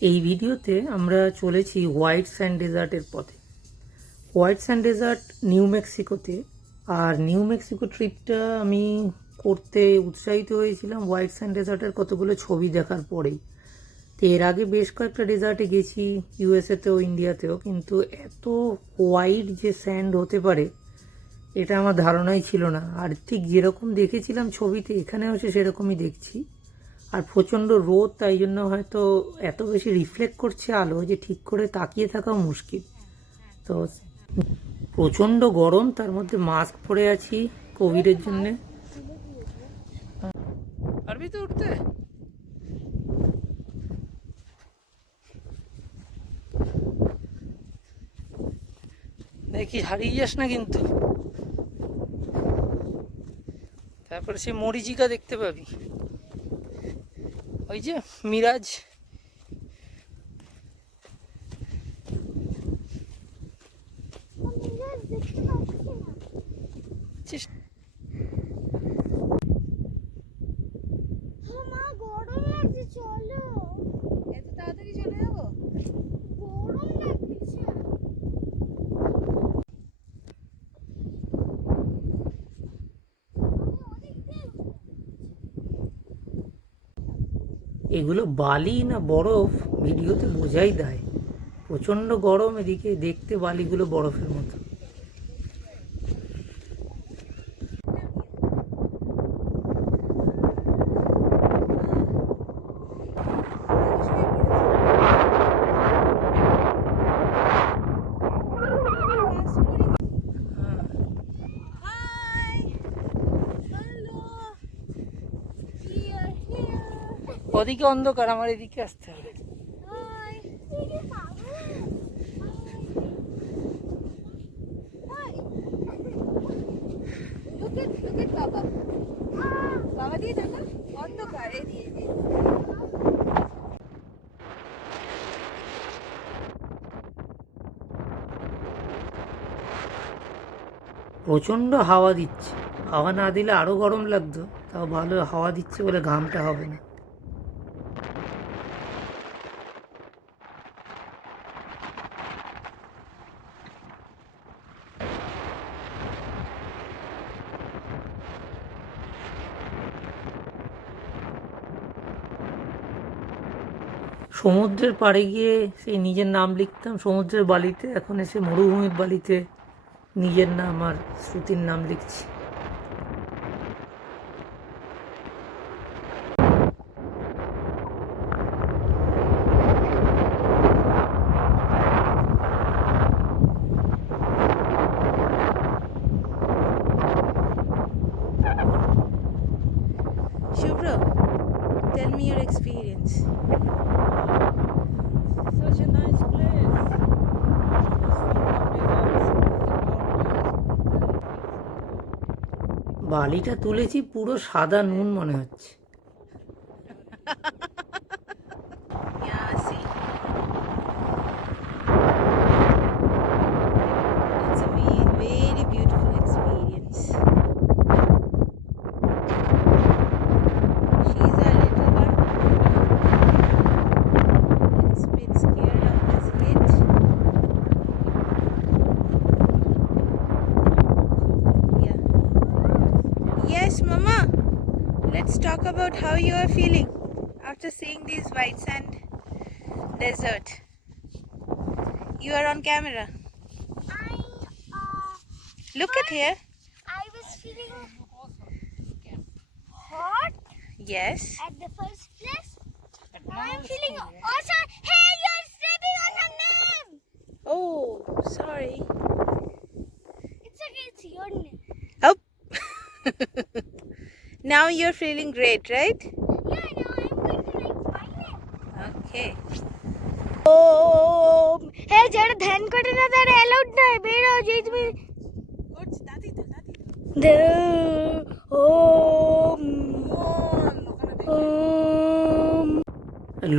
এই ভিডিওতে আমরা চলেছি হোয়াইট স্যান্ড ডেজার্টের পথে। হোয়াইট স্যান্ড ডেজার্ট নিউ মেক্সিকোতে। আর নিউ মেক্সিকো ট্রিপটা আমি করতে উৎসাহিত হয়েছিলাম হোয়াইট স্যান্ড ডেজার্টের কতগুলো ছবি দেখার পরেই। তো এর আগে বেশ কয়েকটা ডেজার্টে গেছি, ইউএসএতেও ইন্ডিয়াতেও, কিন্তু এত হোয়াইট যে স্যান্ড হতে পারে এটা আমার ধারণাই ছিল না। আর ঠিক যেরকম দেখেছিলাম ছবিতে এখানেও সেরকমই দেখছি। আর প্রচণ্ড রোদ, তাই জন্য হয়তো এত বেশি রিফ্লেক্ট করছে আলো যে ঠিক করে তাকিয়ে থাকাও মুশকিল। তো প্রচণ্ড গরম, তার মধ্যে মাস্ক পরে আছি কোভিডের জন্যে। পারবি তো উঠতে? দেখি হারিয়ে যাস না কিন্তু। তারপরে সে মরিচিকা দেখতে পাবি, ওই যে মিরাজ। এগুলো বালি না বরফ ভিডিওতে বোঝাই দেয়। প্রচণ্ড গরম, এদিকে দেখতে বালিগুলো বরফের মতো। ওদিকে অন্ধকার, আমার এদিকে আসতে হবে। প্রচণ্ড হাওয়া দিচ্ছে, হাওয়া না দিলে আরো গরম লাগতো, তাও ভালো হাওয়া দিচ্ছে বলে ঘামটা হবে না। সমুদ্রের পাড়ে গিয়ে সেই নিজের নাম লিখতাম সমুদ্রের বালিতে, এখন এসে মরুভূমির বালিতে নিজের নাম আর শ্রুতির নাম লিখছি। Shubhra, tell me your experience. Such a nice place. বালিটা তুলেছি, পুরো সাদা নুন মনে হচ্ছে। Yeah, see. It's a very beautiful experience. She's a little one. It's a bit scared of this hitch. Yeah. Yes, Mama. Let's talk about how you are feeling after seeing these white sand desert. You are on camera. Look at here. I was feeling hot Yes. at the first place. Now I'm feeling also. Hey, you're stepping on her name. Oh, sorry. It's okay. It's your name. Oh. Now you're feeling great, right? Yeah, now I'm going to like find it. Okay. Oh, hey, যারা ধ্যান করে না তারা allowed নয়, বের হও যে তুমি।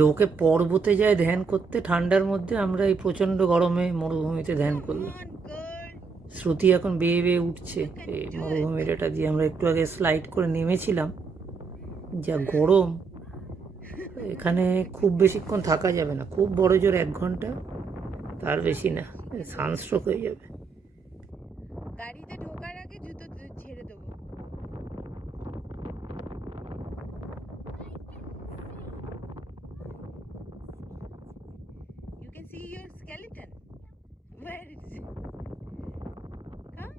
লোকে পর্বতে যায় ধ্যান করতে ঠান্ডার মধ্যে, আমরা এই প্রচণ্ড গরমে মরুভূমিতে ধ্যান করলাম। শ্রুতি এখন বেয়ে বেয়ে উঠছে এই মরুভূমির এটা দিয়ে। আমরা একটু আগে স্লাইড করে নেমেছিলাম, যা গরম, এখানে খুব বেশিক্ষণ থাকা যাবে না, খুব বড় জোর 1 ঘন্টা, তার বেশি না, সানস্ট্রোক হয়ে যাবে। গাড়িতে ঢোকার আগে জুতো ছেড়ে দেবো। You can see your skeleton. Where is it? Come.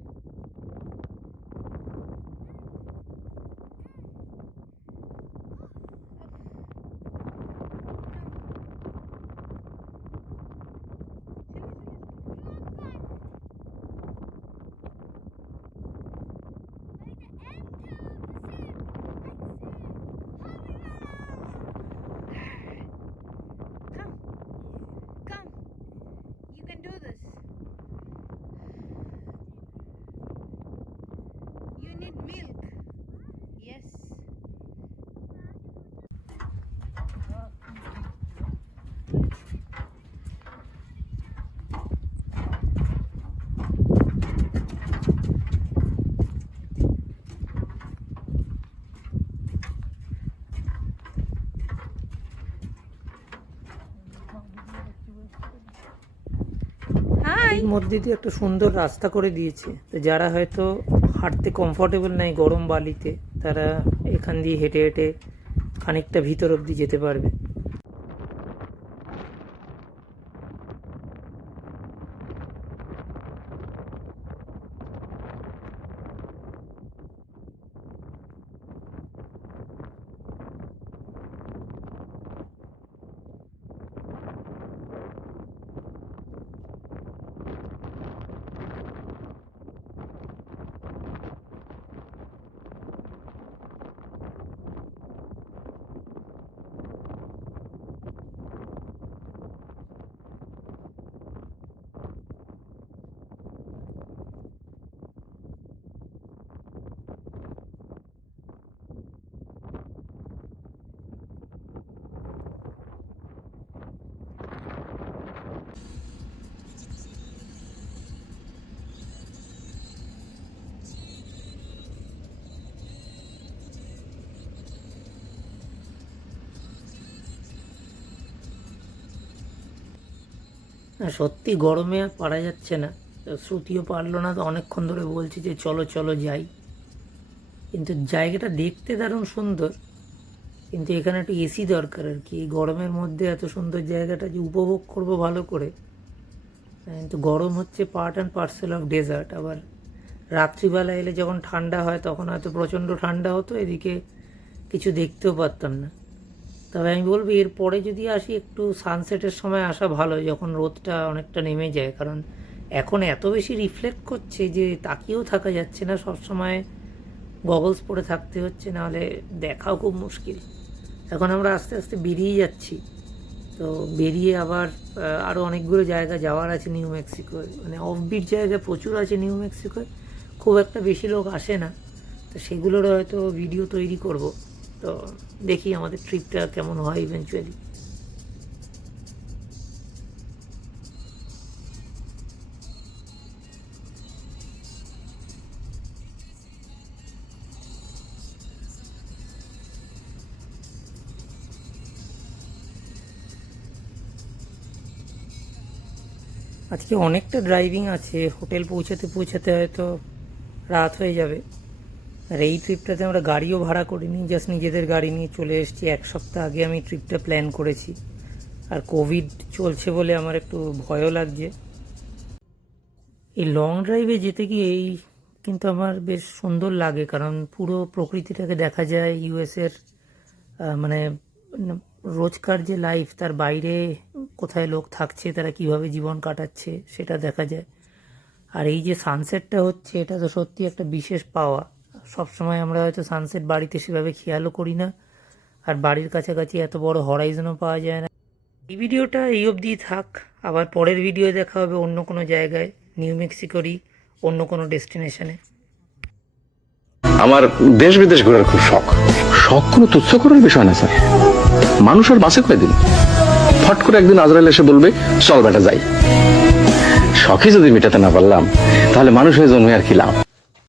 Come. Come. You can do this. You need milk. Yes. Hi. এর মধ্যে দিয়ে একটা সুন্দর রাস্তা করে দিয়েছে, তো যারা হয়তো হাঁটতে কমফোর্টেবল নাই গরম বালিতে, তারা এখান দিয়ে হেঁটে হেঁটে খানিকটা ভিতর অবধি যেতে পারবে। আর সত্যি গরমে আর পারা যাচ্ছে না, তো শ্রুতিও পারলো না, তো অনেকক্ষণ ধরে বলছি যে চলো চলো যাই। কিন্তু জায়গাটা দেখতে দারুণ সুন্দর, কিন্তু এখানে একটু এসি দরকার আর কি। এই গরমের মধ্যে এত সুন্দর জায়গাটা যে উপভোগ করবো ভালো করে, কিন্তু গরম হচ্ছে part and parcel of desert. আবার রাত্রিবেলা এলে যখন ঠান্ডা হয় তখন হয়তো প্রচণ্ড ঠান্ডা হতো, এদিকে কিছু দেখতেও পারতাম না। তবে আমি বলবো এরপরে যদি আসি একটু সানসেটের সময় আসা ভালো, যখন রোদটা অনেকটা নেমে যায়, কারণ এখন এত বেশি রিফ্লেক্ট করছে যে তাকিয়েও থাকা যাচ্ছে না, সবসময় গগলস পরে থাকতে হচ্ছে, নাহলে দেখাও খুব মুশকিল। এখন আমরা আস্তে আস্তে বেরিয়ে যাচ্ছি, তো বেরিয়ে আবার আরও অনেকগুলো জায়গা যাওয়ার আছে নিউ মেক্সিকোয়, মানে অফবিট জায়গা প্রচুর আছে নিউ মেক্সিকোয়, খুব একটা বেশি লোক আসে না, তো সেগুলোর হয়তো ভিডিও তৈরি করব। তো দেখি আমাদের ট্রিপটা কেমন হয় ইভেনচুয়ালি। আজকে অনেকটা ড্রাইভিং আছে, হোটেল পৌঁছাতে পৌঁছাতে হয়তো রাত হয়ে যাবে। আর এই ট্রিপটাতে আমরা গাড়িও ভাড়া করিনি, জাস্ট নিজেদের গাড়ি নিয়ে চলে এসেছি। 1 সপ্তাহ আগে আমি ট্রিপটা প্ল্যান করেছি, আর কোভিড চলছে বলে আমার একটু ভয়ও লাগছে। এই লং ড্রাইভে যেতে গিয়ে কিন্তু আমার বেশ সুন্দর লাগে, কারণ পুরো প্রকৃতিটাকে দেখা যায়। ইউএসের মানে রোজকার যে লাইফ, তার বাইরে কোথায় লোক থাকছে, তারা কিভাবে জীবন কাটাচ্ছে সেটা দেখা যায়। আর এই যে সানসেটটা হচ্ছে, এটা তো সত্যি একটা বিশেষ পাওয়া। সবসময় আমরা হয়তো সানসেট বাড়িতে সেভাবে খেয়ালও করি না, আর বাড়ির কাছাকাছি এত বড় হরাইজনও পাওয়া যায় না। এই ভিডিওটা এই অবধি থাক, আবার পরের ভিডিও দেখা হবে অন্য কোনো জায়গায়, নিউ মেক্সিকোরই অন্য কোনো ডেস্টিনেশনে। আমার দেশ বিদেশ ঘোরার খুব শখ। শখ কোনো তুচ্ছ করার বিষয় না স্যার। মানুষ আর বাঁচে কয়দিন? ফট করে একদিন আজরাইল এসে বলবে চল বেটা যাই। শখই যদি মেটাতে না পারলাম, তাহলে মানুষ হয়ে জন্মে আর কি লাভ?